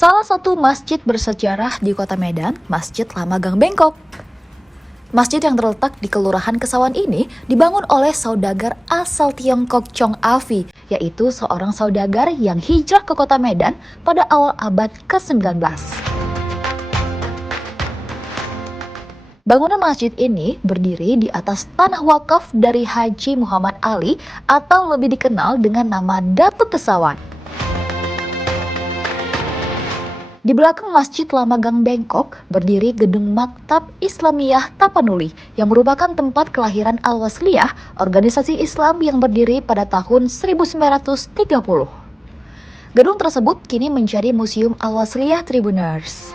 Salah satu masjid bersejarah di kota Medan, Masjid Lama Gang Bengkok. Masjid yang terletak di Kelurahan Kesawan ini dibangun oleh saudagar asal Tiongkok Chong Afi, yaitu seorang saudagar yang hijrah ke kota Medan pada awal abad ke-19. Bangunan masjid ini berdiri di atas tanah wakaf dari Haji Muhammad Ali atau lebih dikenal dengan nama Datuk Kesawan. Di belakang Masjid Lama Gang Bengkok berdiri gedung Maktab Islamiyah Tapanuli yang merupakan tempat kelahiran Al-Wasliyah, organisasi Islam yang berdiri pada tahun 1930. Gedung tersebut kini menjadi Museum Al-Wasliyah Tribuners.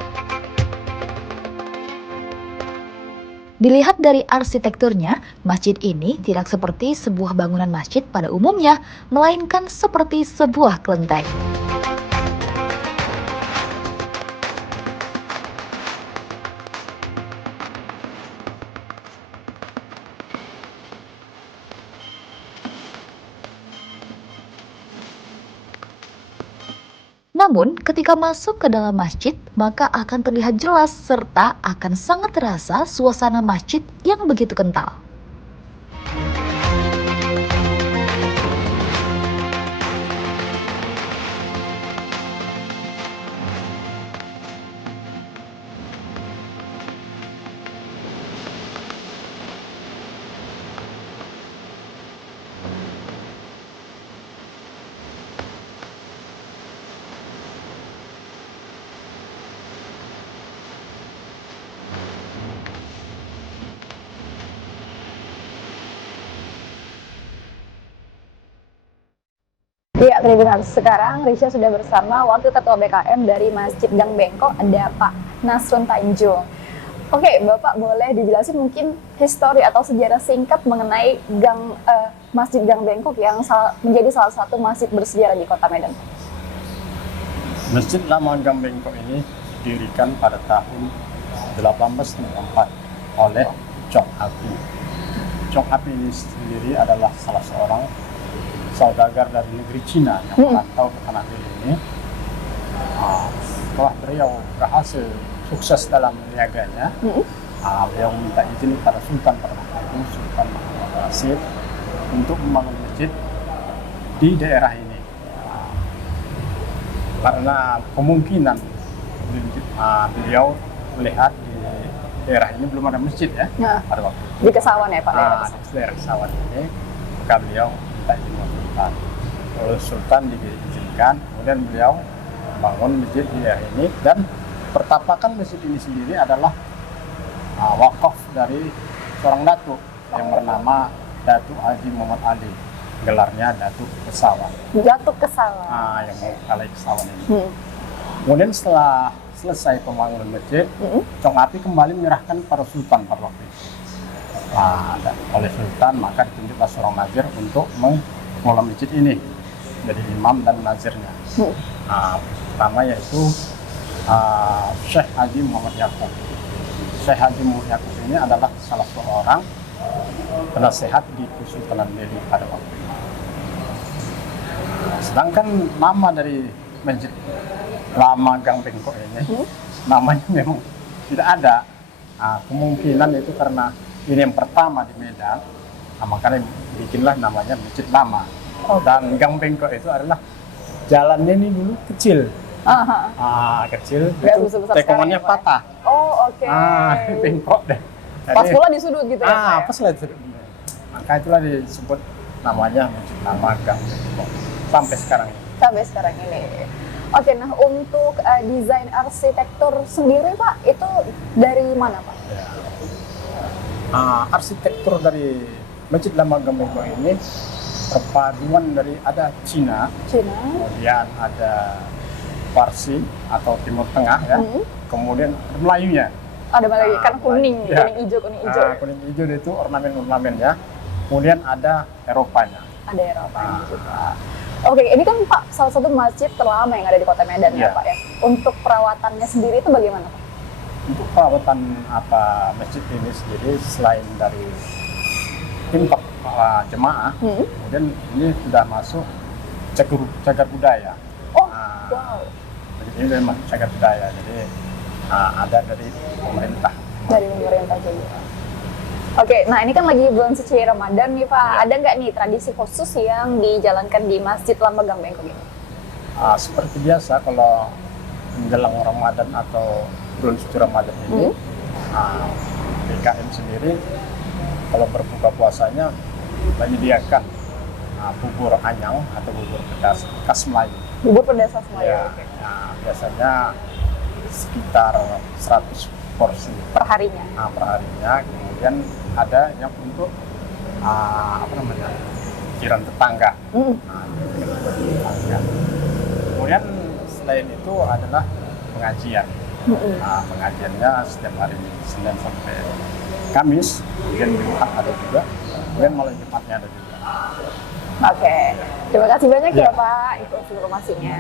Dilihat dari arsitekturnya, masjid ini tidak seperti sebuah bangunan masjid pada umumnya, melainkan seperti sebuah kelenteng. Namun, ketika masuk ke dalam masjid, maka akan terlihat jelas serta akan sangat terasa suasana masjid yang begitu kental. Ya, Tribuners, sekarang Risha sudah bersama Wakil Ketua BKM dari Masjid Gang Bengkok, ada Pak Nasrun Tanjung. Oke, Bapak boleh dijelasin mungkin histori atau sejarah singkat mengenai Masjid Gang Bengkok yang menjadi salah satu masjid bersejarah di Kota Medan? Masjid Lama Gang Bengkok ini didirikan pada tahun 1864 oleh Chong Afi. Chong Afi ini sendiri adalah salah seorang saudagar dari negeri Cina yang merantau ke tanah air ini. Setelah beliau berhasil sukses dalam niaganya, beliau minta izin pada Sultan pada waktu itu, Sultan Muhammad Rashid, untuk membangun masjid di daerah ini. Karena kemungkinan beliau melihat di daerah ini belum ada masjid ya, pada waktu itu. Di Kesawan ya Pak? Di daerah Kesawan ini, maka beliau minta izin sama Sultan. Lalu Sultan diizinkan, kemudian beliau bangun masjid di daerah ini, dan pertapakan masjid ini sendiri adalah wakaf dari seorang datuk yang bernama Datuk Haji Muhammad Ali, gelarnya Datuk Kesawan. Datuk Kesawan. Yang mengkalai Kesawan ini. Kemudian setelah selesai pembangunan masjid, Chong Afi kembali menyerahkan pada Sultan pada waktu itu. Dan oleh Sultan maka ditunjuklah seorang nazir untuk mengelola masjid ini, jadi imam dan nazirnya. Pertama yaitu Syekh Haji Muhammad Yaqub. Syekh Haji Muhammad Yaqub ini adalah salah seorang penasehat di Kesultanan Delhi pada waktu itu. Sedangkan nama dari Masjid Lama Gang Bengkok ini, namanya memang tidak ada. Kemungkinan itu karena ini yang pertama di Medan, makanya bikinlah namanya Masjid Lama. Dan Gang Bengkok itu adalah jalannya ini dulu kecil. Kecil, itu tekongannya patah. Oh, oke. Bengkok deh. Pas pula di sudut gitu ya Pak? Pas lah di sudut. Maka itulah disebut namanya Masjid Lama Gang Bengkok sampai sekarang ini. Sampai sekarang ini. Oke, nah untuk desain arsitektur sendiri Pak, itu dari mana Pak? Ya. Arsitektur dari Masjid Lama Gang Bengkok ini perpaduan dari ada Cina, kemudian ada Parsi atau Timur Tengah ya, kemudian Melayunya. Ada Melayu, kan kuning, ya. kuning hijau. Kuning hijau itu ornamen-ornamennya. Kemudian ada Eropanya. Ada Eropanya juga. Oke, ini kan Pak salah satu masjid terlama yang ada di Kota Medan ya Pak ya. Untuk perawatannya sendiri itu bagaimana Pak? Untuk perawatan masjid ini sendiri, selain dari infak jemaah, kemudian ini sudah masuk cagar budaya. Oh, wow. Jadi ini memang cagar budaya, jadi ada dari pemerintah. Dari pemerintah juga. Oke, nah ini kan lagi bulan suci Ramadan nih Pak. Iya. Ada nggak nih tradisi khusus yang dijalankan di Masjid Lama Gang Bengkok ini? Seperti biasa kalau menjelang Ramadan atau bulan suci Ramadan ini, BKM sendiri kalau berbuka puasanya menyediakan bubur anyang atau bubur pedas khas Melayu. Bubur pedas khas Melayu. Ya, Oke. biasanya sekitar 100 porsi Per harinya. per harinya. Kemudian ada yang untuk jiran tetangga. Jiran tetangga. Kemudian selain itu adalah pengajian. Pengajiannya setiap hari Senin sampai Kamis, kemudian Jumat ada juga, kemudian malam Jumatnya ada juga. Oke, terima kasih banyak ya Pak informasinya.